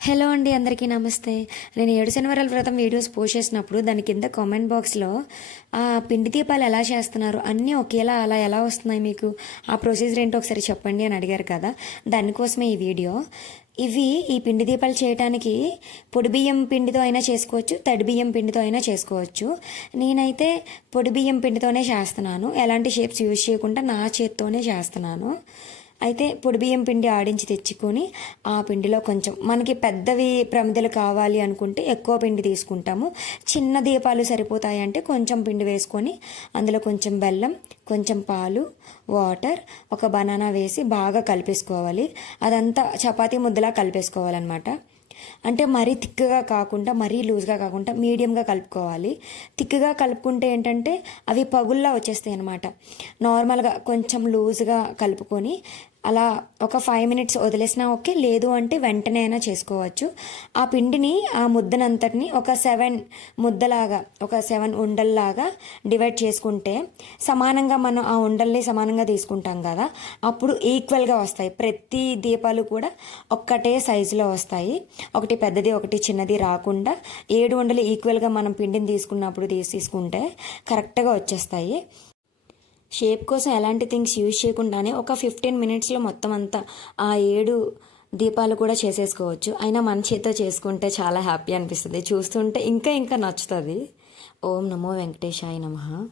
Hello అండి అందరికీ నమస్తే. నేను ఏడు శనివారాల వ్రతం వీడియోస్ పోస్ట్ చేసినప్పుడు దాని కింద కామెంట్ బాక్స్లో ఆ పిండి దీపాలు ఎలా చేస్తున్నారు? అన్నీ ఒకేలా అలా ఎలా వస్తున్నాయి మీకు? ఆ ప్రొసీజర్ ఏంటో ఒకసారి చెప్పండి అని అడిగారు కదా. దానికోసమే ఈ వీడియో. ఇవి ఈ పిండి దీపాలు చేయడానికి పొడి బియ్యం పిండితో అయినా చేసుకోవచ్చు తడి బియ్యం పిండితో అయినా చేసుకోవచ్చు. నేనైతే పొడి బియ్యం పిండితోనే చేస్తున్నాను. ఎలాంటి షేప్స్ యూజ్ చేయకుండా నా చేత్తోనే చేస్తున్నాను. అయితే పొడి బియ్యం పిండి ఆడించి తెచ్చుకొని ఆ పిండిలో కొంచెం మనకి పెద్దవి ప్రమిదలు కావాలి అనుకుంటే ఎక్కువ పిండి తీసుకుంటాము. చిన్న దీపాలు సరిపోతాయి అంటే కొంచెం పిండి వేసుకొని అందులో కొంచెం బెల్లం కొంచెం పాలు వాటర్ ఒక బనానా వేసి బాగా కలిపేసుకోవాలి. అదంతా చపాతీ ముద్దలా కలిపేసుకోవాలన్నమాట. అంటే మరీ థిక్గా కాకుండా మరీ లూజ్గా కాకుండా మీడియంగా కలుపుకోవాలి. థిక్గా కలుపుకుంటే ఏంటంటే అవి పగుల్లా వచ్చేస్తాయి అనమాట నార్మల్గా కొంచెం లూజ్గా కలుపుకొని అలా ఒక ఫైవ్ మినిట్స్ వదిలేసినా ఓకే లేదు అంటే వెంటనే అయినా చేసుకోవచ్చు. ఆ పిండిని ఆ ముద్దనంతటిని ఒక సెవెన్ ముద్దలాగా ఒక సెవెన్ ఉండల్లాగా డివైడ్ చేసుకుంటే సమానంగా మనం ఆ ఉండల్ని సమానంగా తీసుకుంటాం కదా అప్పుడు ఈక్వల్గా వస్తాయి. ప్రతి దీపాలు కూడా ఒక్కటే సైజులో వస్తాయి. ఒకటి పెద్దది ఒకటి చిన్నది రాకుండా ఏడు ఉండలు ఈక్వల్గా మనం పిండిని తీసుకున్నప్పుడు తీసి తీసుకుంటే కరెక్ట్గా వచ్చేస్తాయి. షేప్ కోసం ఎలాంటి థింగ్స్ యూజ్ చేయకుండానే ఒక ఫిఫ్టీన్ మినిట్స్లో మొత్తం అంతా ఆ ఏడు దీపాలు కూడా చేసేసుకోవచ్చు. అయినా మన చేతితో చేసుకుంటే చాలా హ్యాపీ అనిపిస్తుంది. చూస్తుంటే ఇంకా ఇంకా నచ్చుతుంది. ఓం నమో వెంకటేశాయ నమ.